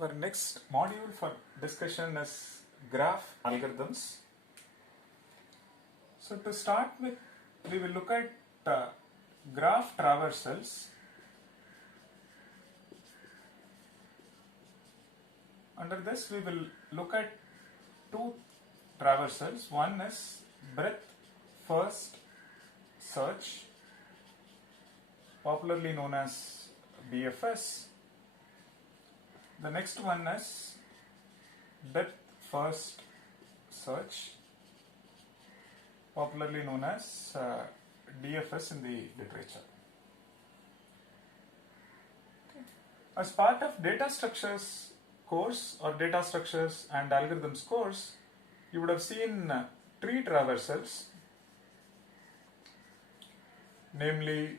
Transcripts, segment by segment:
Our next module for discussion is graph algorithms. So to start with, we will look at graph traversals. Under this, we will look at two traversals. One is breadth first search, popularly known as BFS. The next one is depth first search, popularly known as DFS in the literature. Okay. As part of data structures course or data structures and algorithms course, you would have seen tree traversals, namely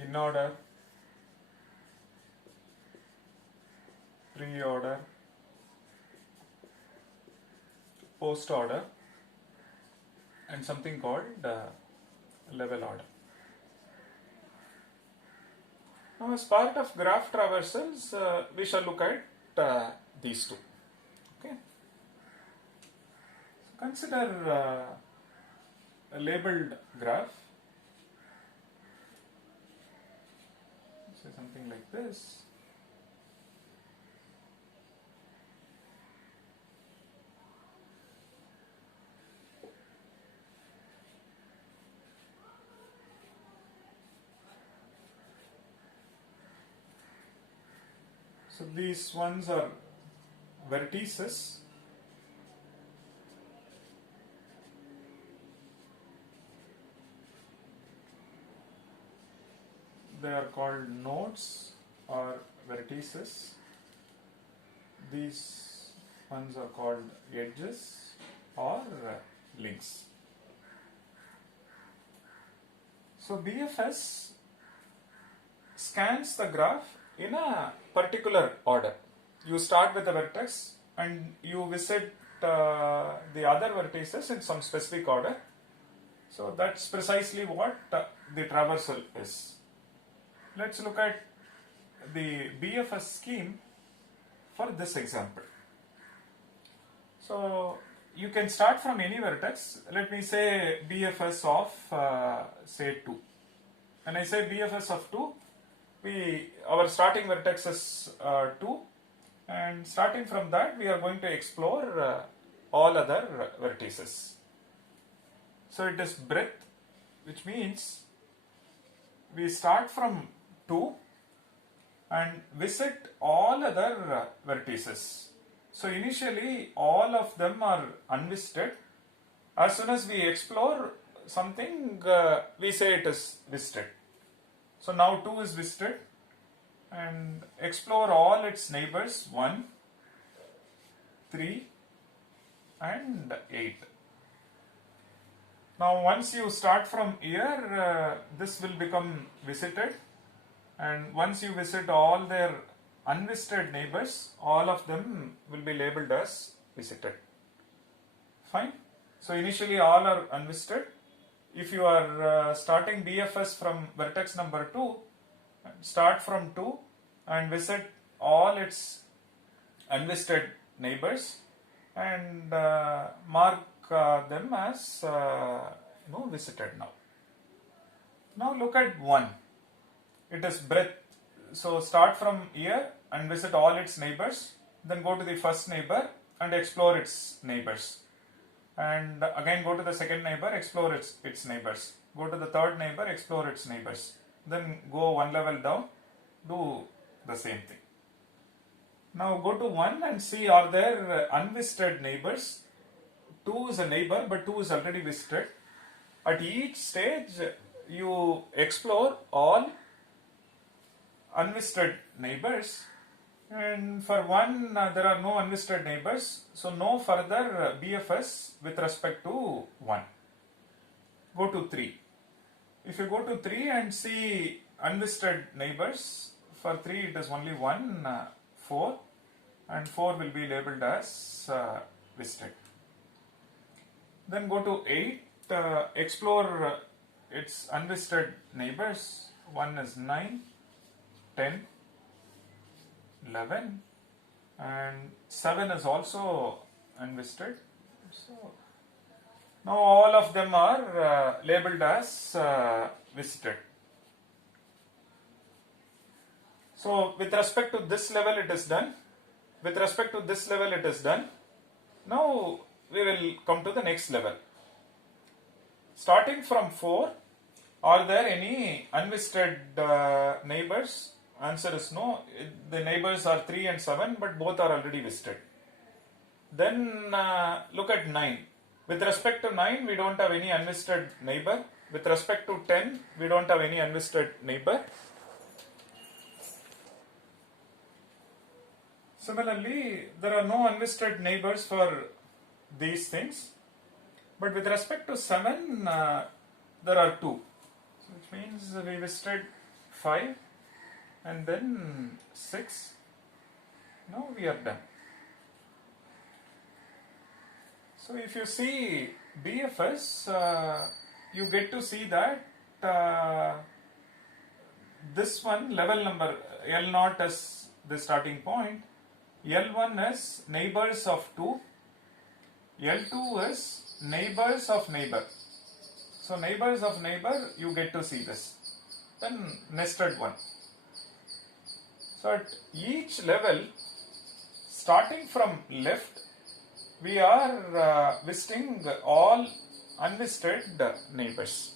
in order, pre-order, post-order, and something called level order. Now, as part of graph traversals, we shall look at these two. Okay. So consider a labeled graph. Say something like this. So these ones are vertices. They are called nodes or vertices. These ones are called edges or links. So BFS scans the graph in a particular order. You start with the vertex and you visit the other vertices in some specific order. So that's precisely what the traversal is. Let's look at the BFS scheme for this example. So you can start from any vertex. Let me say BFS of say 2. When I say BFS of 2, our starting vertex is 2, and starting from that we are going to explore all other vertices. So it is breadth, which means we start from 2 and visit all other vertices. So initially all of them are unvisited. As soon as we explore something, we say it is visited. So now 2 is visited and explore all its neighbors 1, 3 and 8. Now once you start from here, this will become visited, and once you visit all their unvisited neighbors, all of them will be labeled as visited. Fine. So initially all are unvisited. If you are starting BFS from vertex number 2, start from 2 and visit all its unvisited neighbors and mark them as visited now. Now look at 1. It is breadth. So start from here and visit all its neighbors, then go to the first neighbor and explore its neighbors. And again go to the second neighbor, explore its neighbors. Go to the third neighbor, explore its neighbors. Then go one level down, do the same thing. Now go to 1 and see, are there unvisited neighbors? 2 is a neighbor, but 2 is already visited. At each stage, you explore all unvisited neighbors, and for 1 there are no unvisited neighbors, so no further BFS with respect to 1. Go to 3. If you go to 3 and see unvisited neighbors, for 3 it is only 1, 4, and 4 will be labeled as visited. Then go to 8, explore its unvisited neighbors. 1 is 9, 10, 11, and 7 is also unvisited. So now all of them are labeled as visited. So with respect to this level it is done. With respect to this level it is done. Now we will come to the next level. Starting from 4, are there any unvisited neighbors? Answer is no. The neighbors are 3 and 7, but both are already visited. Then look at 9. With respect to 9, we don't have any unvisited neighbor. With respect to 10, we don't have any unvisited neighbor. Similarly, there are no unvisited neighbors for these things. But with respect to 7, there are 2. So which means we visited 5 and then 6. Now we are done. So if you see BFS, you get to see that this one level number L0 is the starting point, L1 is neighbors of 2, L2 is neighbors of neighbor. So neighbors of neighbor, you get to see this. Then nested one. So at each level, starting from left, we are visiting all unvisited neighbors.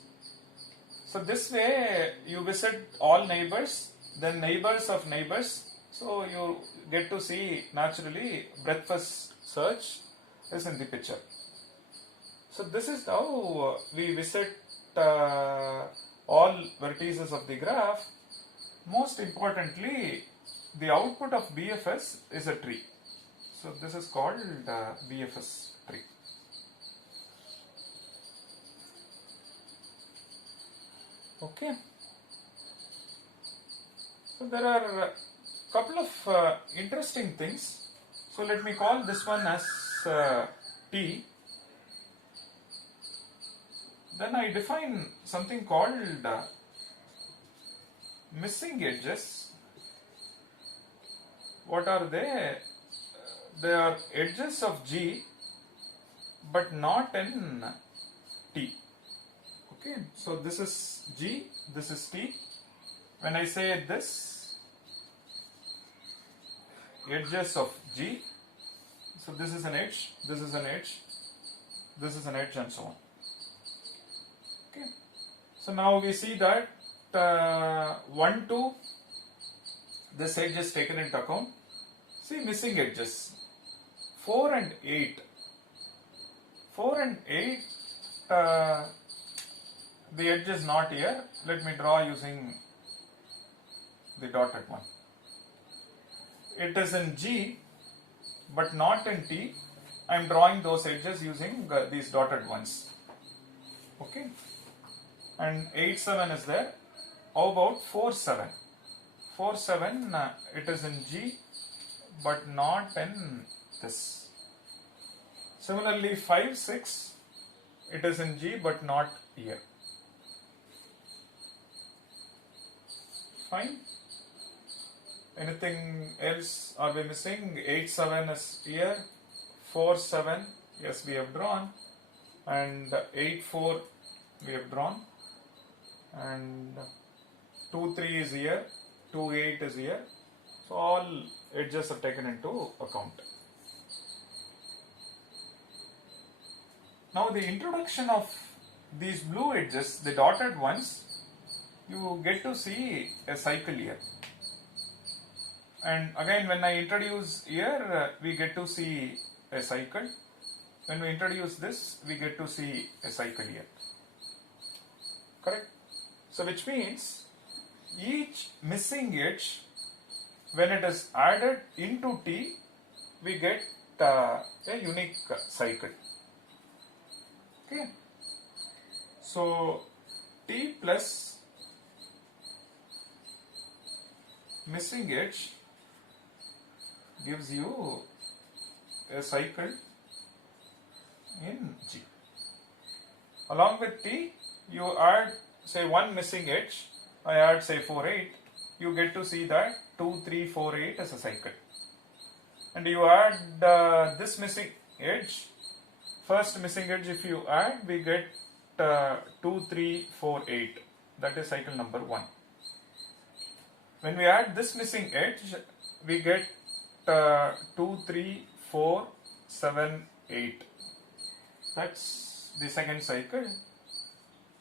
So this way you visit all neighbors, then neighbors of neighbors. So you get to see naturally breadth first search is in the picture. So this is how we visit all vertices of the graph. Most importantly, the output of BFS is a tree. So this is called BFS tree. Okay. So there are a couple of interesting things. So let me call this one as T. Then I define something called missing edges. What are they? They are edges of G but not in T. Okay, so this is G, this is T. When I say this, edges of G, so this is an edge, this is an edge, this is an edge, and so on. Okay, so now we see that 1, 2, this edge is taken into account. See missing edges, 4 and 8. 4 and 8, the edge is not here. Let me draw using the dotted one. It is in G but not in T. I am drawing those edges using these dotted ones. Okay, and 8, 7 is there. How about 4, 7? 4, 7, it is in G but not in this. Similarly 5, 6, it is in G but not here. Fine. Anything else are we missing? 8, 7 is here. 4, 7, yes, we have drawn. And 8, 4, we have drawn. And 2, 3 is here. 2, 8 is here. So all edges are taken into account. Now the introduction of these blue edges, the dotted ones, you get to see a cycle here. And again, when I introduce here, we get to see a cycle. When we introduce this, we get to see a cycle here. Correct? So which means each missing edge, when it is added into T, we get a unique cycle. Okay. So T plus missing edge gives you a cycle in G. Along with T, you add say one missing edge. I add say 4, 8. You get to see that 2, 3, 4, 8 is a cycle. and you add this missing edge, first missing edge if you add, we get 2, 3, 4, 8. That is cycle number 1. When we add this missing edge, we get 2, 3, 4, 7, 8. That's the second cycle.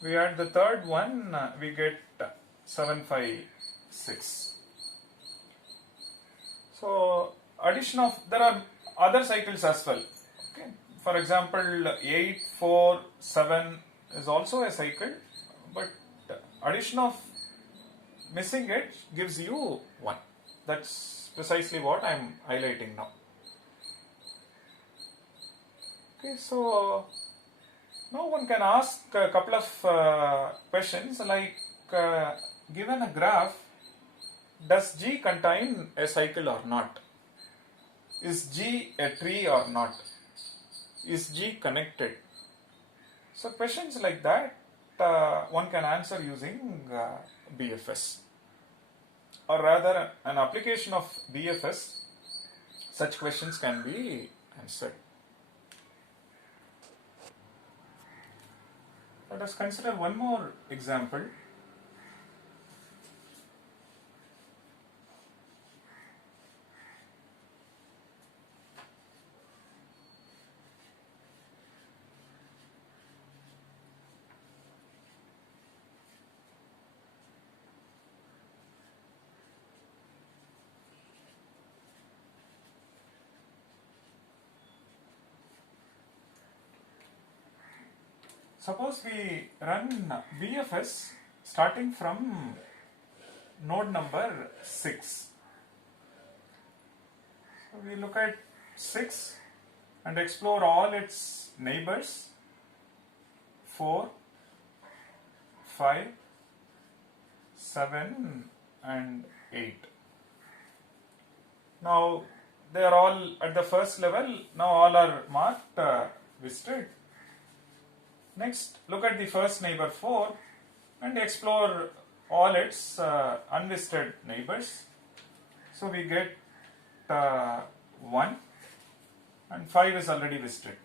We add the third one, we get 7, 5, 6. So addition of, there are other cycles as well. Okay. For example, 8, 4, 7 is also a cycle, but addition of missing edge gives you 1. That's precisely what I am highlighting now. Okay, so now one can ask a couple of questions like, given a graph, does G contain a cycle or not? Is G a tree or not? Is G connected? So questions like that one can answer using BFS. Or rather, an application of BFS, such questions can be answered. Let us consider one more example. Suppose we run BFS starting from node number 6. So we look at 6 and explore all its neighbors, 4, 5, 7 and 8. Now they are all at the first level, now all are marked visited. Next, look at the first neighbor 4 and explore all its unvisited neighbors. So we get 1 and 5 is already visited.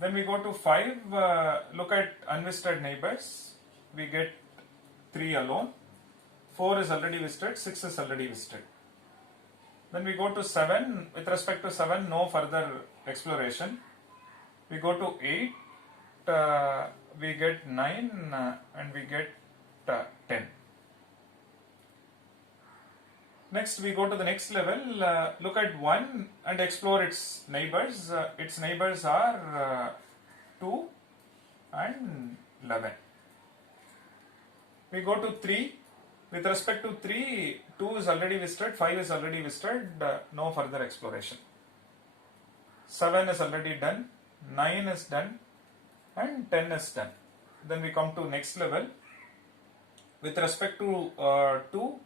Then we go to 5, look at unvisited neighbors, we get 3 alone, 4 is already visited, 6 is already visited. Then we go to 7, with respect to 7, no further exploration. We go to 8, we get 9 and we get 10. Next we go to the next level, look at 1 and explore its neighbors. Its neighbors are 2 and 11. We go to 3, with respect to 3, 2 is already visited, 5 is already visited, no further exploration. 7 is already done, 9 is done and 10 is done. Then we come to next level. With respect to 2,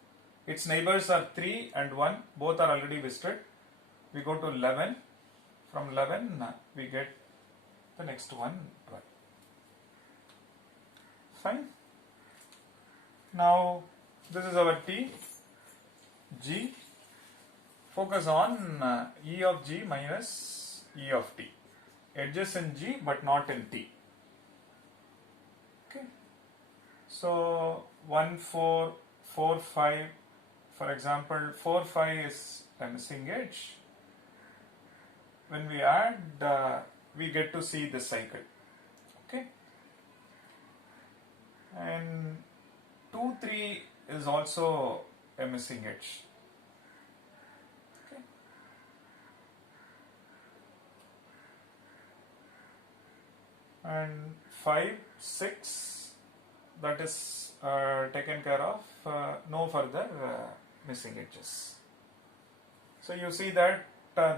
its neighbors are 3 and 1, both are already visited. We go to 11, from 11 we get the next one, 12. Fine. Now this is our T, G. Focus on E of G minus E of T. Edges in G but not in T. Okay. So 1, 4, 4, 5. For example, 4, 5 is a missing edge. When we add, we get to see this cycle. Okay. And 2, 3 is also a missing edge. Okay. And 5, 6, that is taken care of, no further missing edges. So you see that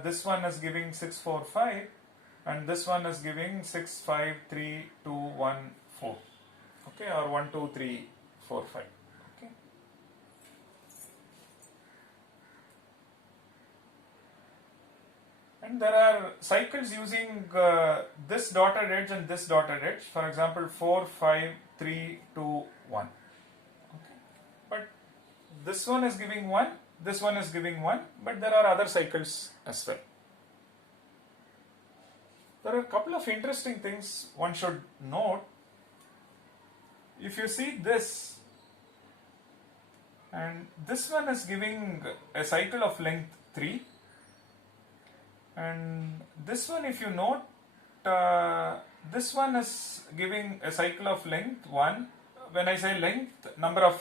this one is giving 6, 4, 5 and this one is giving 6, 5, 3, 2, 1, 4. Okay, or 1, 2, 3, 4, 5. Okay. And there are cycles using this dotted edge and this dotted edge. For example, 4, 5, 3, 2, 1. Okay. But this one is giving 1, this one is giving 1, but there are other cycles as well. There are a couple of interesting things one should note. If you see this, and this one is giving a cycle of length 3, and this one, if you note, this one is giving a cycle of length 1. When I say length, number of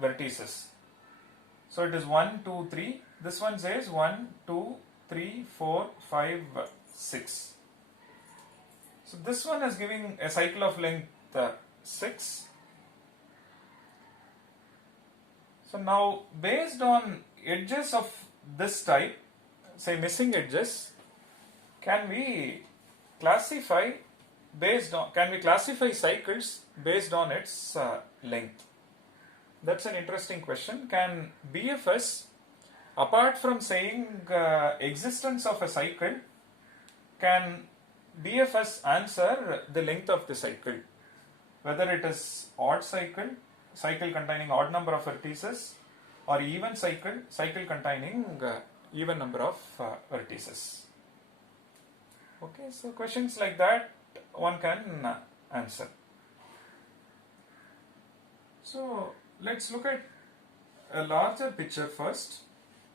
vertices. So it is 1, 2, 3. This one says 1, 2, 3, 4, 5, 6. So this one is giving a cycle of length 6. So now, based on edges of this type, say missing edges, can we classify cycles based on its length? That's an interesting question. Can BFS, apart from saying existence of a cycle, can BFS answer the length of the cycle? Whether it is odd cycle containing odd number of vertices, or even cycle containing even number of vertices. Okay, so questions like that one can answer. So let's look at a larger picture first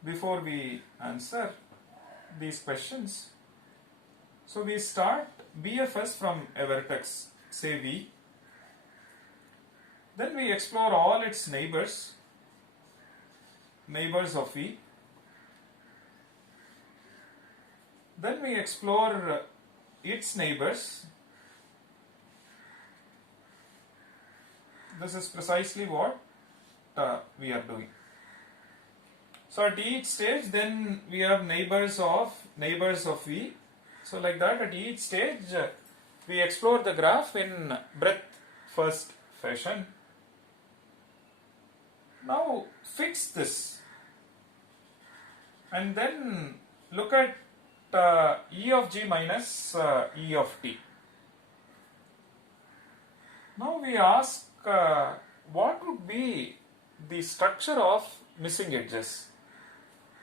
before we answer these questions. So we start BFS from a vertex, say V. Then we explore all its neighbors of V. Then we explore its neighbors. This is precisely what we are doing. So at each stage, then we have neighbors of V. So like that, at each stage, we explore the graph in breadth first fashion. Now fix this and then look at E of G minus E of T. Now we ask what would be the structure of missing edges?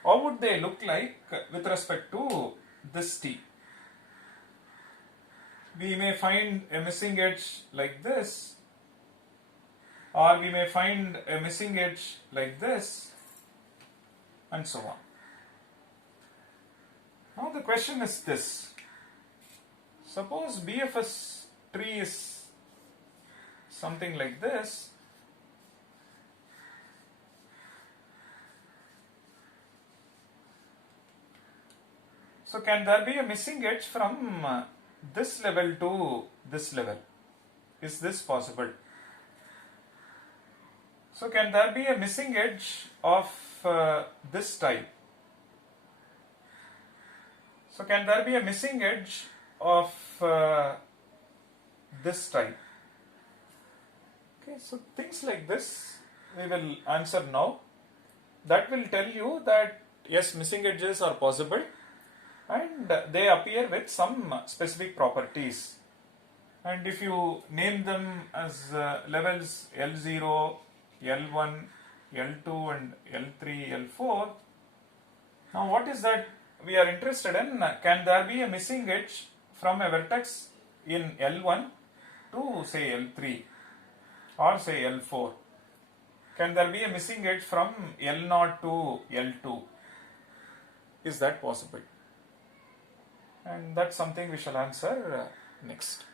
How would they look like with respect to this T? We may find a missing edge like this, or we may find a missing edge like this, and so on. Now the question is this. Suppose BFS tree is something like this. So can there be a missing edge from this level to this level? Is this possible? So can there be a missing edge of this type? So can there be a missing edge of this type? Okay, so things like this we will answer now. That will tell you that yes, missing edges are possible and they appear with some specific properties. And if you name them as levels L0, L1, L2 and L3, L4, now what is that we are interested in? Can there be a missing edge from a vertex in L1 to say L3 or say L4? Can there be a missing edge from L0 to L2? Is that possible? And that's something we shall answer next.